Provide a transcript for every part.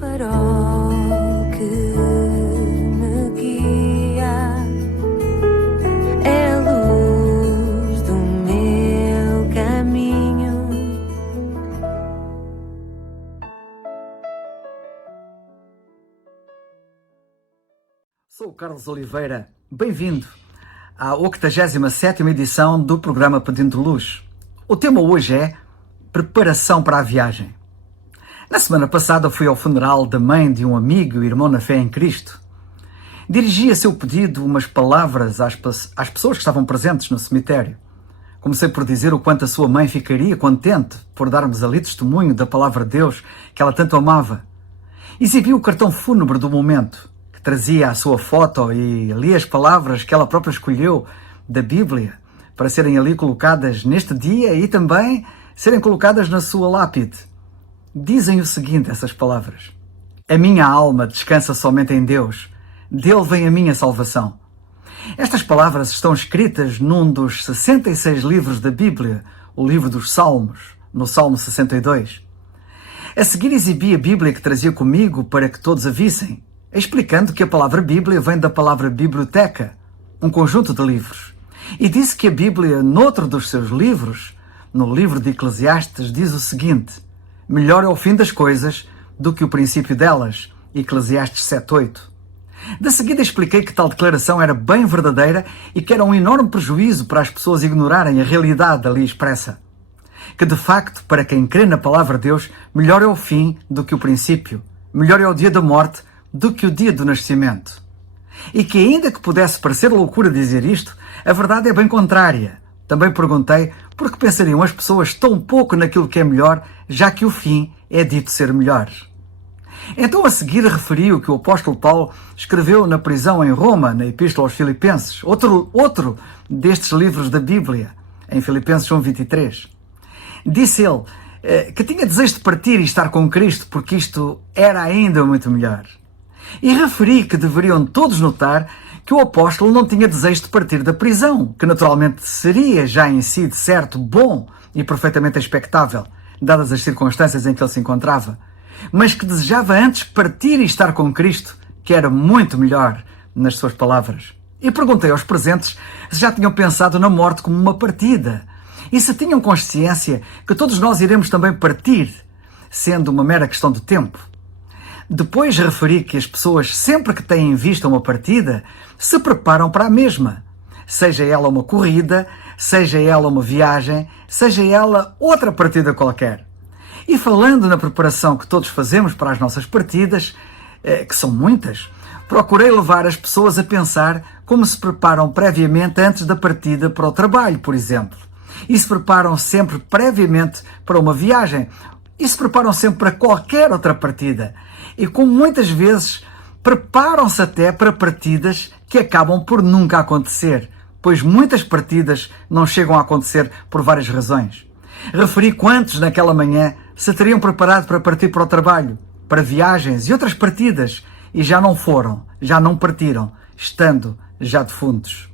farol que me guia, é a luz do meu caminho. Sou o Carlos Oliveira, bem-vindo à 87ª edição do programa Pedindo Luz. O tema hoje é preparação para a viagem. Na semana passada fui ao funeral da mãe de um amigo e irmão na fé em Cristo. Dirigi a seu pedido umas palavras às pessoas que estavam presentes no cemitério. Comecei por dizer o quanto a sua mãe ficaria contente por darmos ali testemunho da palavra de Deus que ela tanto amava. Exibi o cartão fúnebre do momento, que trazia a sua foto e li as palavras que ela própria escolheu da Bíblia para serem ali colocadas neste dia e também serem colocadas na sua lápide. Dizem o seguinte, essas palavras: a minha alma descansa somente em Deus, dele vem a minha salvação. Estas palavras estão escritas num dos 66 livros da Bíblia, o livro dos Salmos, no Salmo 62. A seguir exibi a Bíblia que trazia comigo para que todos a vissem, explicando que a palavra Bíblia vem da palavra biblioteca, um conjunto de livros. E disse que a Bíblia, noutro dos seus livros, no livro de Eclesiastes, diz o seguinte: melhor é o fim das coisas do que o princípio delas. Eclesiastes 7:8. De seguida expliquei que tal declaração era bem verdadeira e que era um enorme prejuízo para as pessoas ignorarem a realidade ali expressa. Que de facto, para quem crê na palavra de Deus, melhor é o fim do que o princípio. Melhor é o dia da morte do que o dia do nascimento. E que ainda que pudesse parecer loucura dizer isto, a verdade é bem contrária. Também perguntei por que pensariam as pessoas tão pouco naquilo que é melhor, já que o fim é dito ser melhor. Então a seguir referi o que o apóstolo Paulo escreveu na prisão em Roma, na Epístola aos Filipenses, outro destes livros da Bíblia, em Filipenses 1:23. Disse ele que tinha desejo de partir e estar com Cristo, porque isto era ainda muito melhor. E referi que deveriam todos notar que o apóstolo não tinha desejo de partir da prisão, que naturalmente seria já em si, de certo, bom e perfeitamente expectável, dadas as circunstâncias em que ele se encontrava, mas que desejava antes partir e estar com Cristo, que era muito melhor, nas suas palavras. E perguntei aos presentes se já tinham pensado na morte como uma partida, e se tinham consciência que todos nós iremos também partir, sendo uma mera questão de tempo. Depois referi que as pessoas, sempre que têm em vista uma partida, se preparam para a mesma. Seja ela uma corrida, seja ela uma viagem, seja ela outra partida qualquer. E falando na preparação que todos fazemos para as nossas partidas, que são muitas, procurei levar as pessoas a pensar como se preparam previamente antes da partida para o trabalho, por exemplo. E se preparam sempre previamente para uma viagem. E se preparam sempre para qualquer outra partida. E como muitas vezes preparam-se até para partidas que acabam por nunca acontecer, pois muitas partidas não chegam a acontecer por várias razões. Referi quantos naquela manhã se teriam preparado para partir para o trabalho, para viagens e outras partidas, e já não foram, já não partiram, estando já defuntos.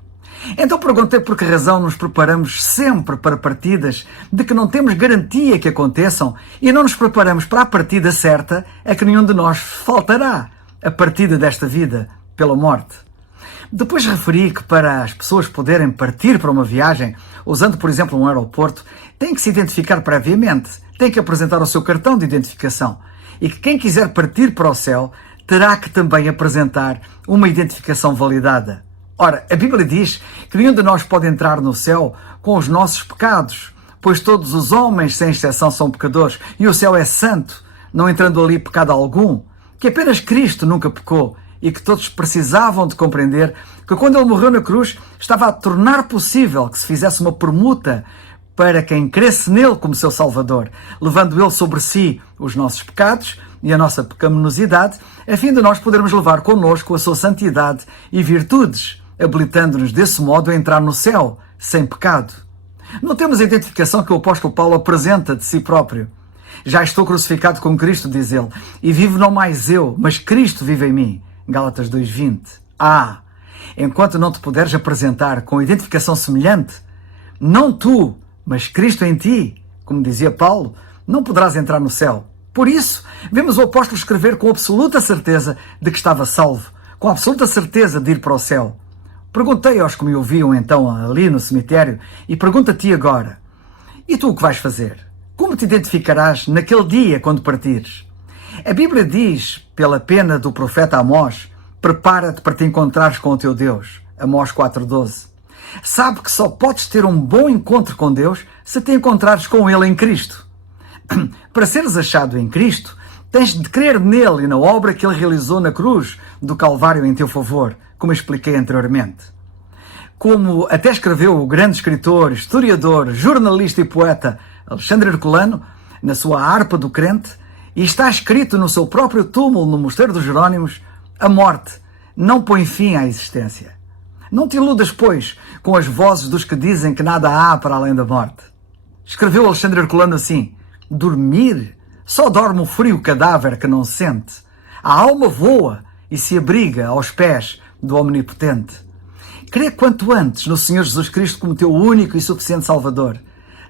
Então perguntei por que razão nos preparamos sempre para partidas de que não temos garantia que aconteçam e não nos preparamos para a partida certa a que nenhum de nós faltará, a partida desta vida pela morte. Depois referi que para as pessoas poderem partir para uma viagem, usando por exemplo um aeroporto, têm que se identificar previamente, têm que apresentar o seu cartão de identificação e que quem quiser partir para o céu terá que também apresentar uma identificação validada. Ora, a Bíblia diz que nenhum de nós pode entrar no céu com os nossos pecados, pois todos os homens, sem exceção, são pecadores, e o céu é santo, não entrando ali pecado algum, que apenas Cristo nunca pecou, e que todos precisavam de compreender que quando ele morreu na cruz, estava a tornar possível que se fizesse uma permuta para quem cresce nele como seu Salvador, levando ele sobre si os nossos pecados e a nossa pecaminosidade, a fim de nós podermos levar connosco a sua santidade e virtudes, habilitando-nos desse modo a entrar no céu, sem pecado. Notemos a identificação que o apóstolo Paulo apresenta de si próprio. Já estou crucificado com Cristo, diz ele, e vivo não mais eu, mas Cristo vive em mim. Gálatas 2:20. Enquanto não te puderes apresentar com identificação semelhante, não tu, mas Cristo em ti, como dizia Paulo, não poderás entrar no céu. Por isso, vemos o apóstolo escrever com absoluta certeza de que estava salvo, com absoluta certeza de ir para o céu. Perguntei aos que me ouviam então ali no cemitério e pergunto a ti agora: e tu o que vais fazer? Como te identificarás naquele dia quando partires? A Bíblia diz, pela pena do profeta Amós: prepara-te para te encontrares com o teu Deus. Amós 4,12. Sabe que só podes ter um bom encontro com Deus se te encontrares com Ele em Cristo. Para seres achado em Cristo, tens de crer nele e na obra que Ele realizou na cruz do Calvário em teu favor, como expliquei anteriormente. Como até escreveu o grande escritor, historiador, jornalista e poeta Alexandre Herculano, na sua Harpa do Crente, e está escrito no seu próprio túmulo no Mosteiro dos Jerónimos: a morte não põe fim à existência. Não te iludas, pois, com as vozes dos que dizem que nada há para além da morte. Escreveu Alexandre Herculano assim: dormir? Só dorme o frio cadáver que não sente. A alma voa e se abriga aos pés do Omnipotente. Crê quanto antes no Senhor Jesus Cristo como teu único e suficiente Salvador.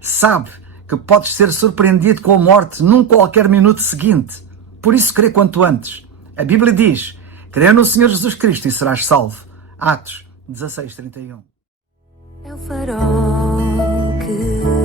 Sabe que podes ser surpreendido com a morte num qualquer minuto seguinte. Por isso crê quanto antes. A Bíblia diz: crê no Senhor Jesus Cristo e serás salvo. Atos 16:31. É o farol que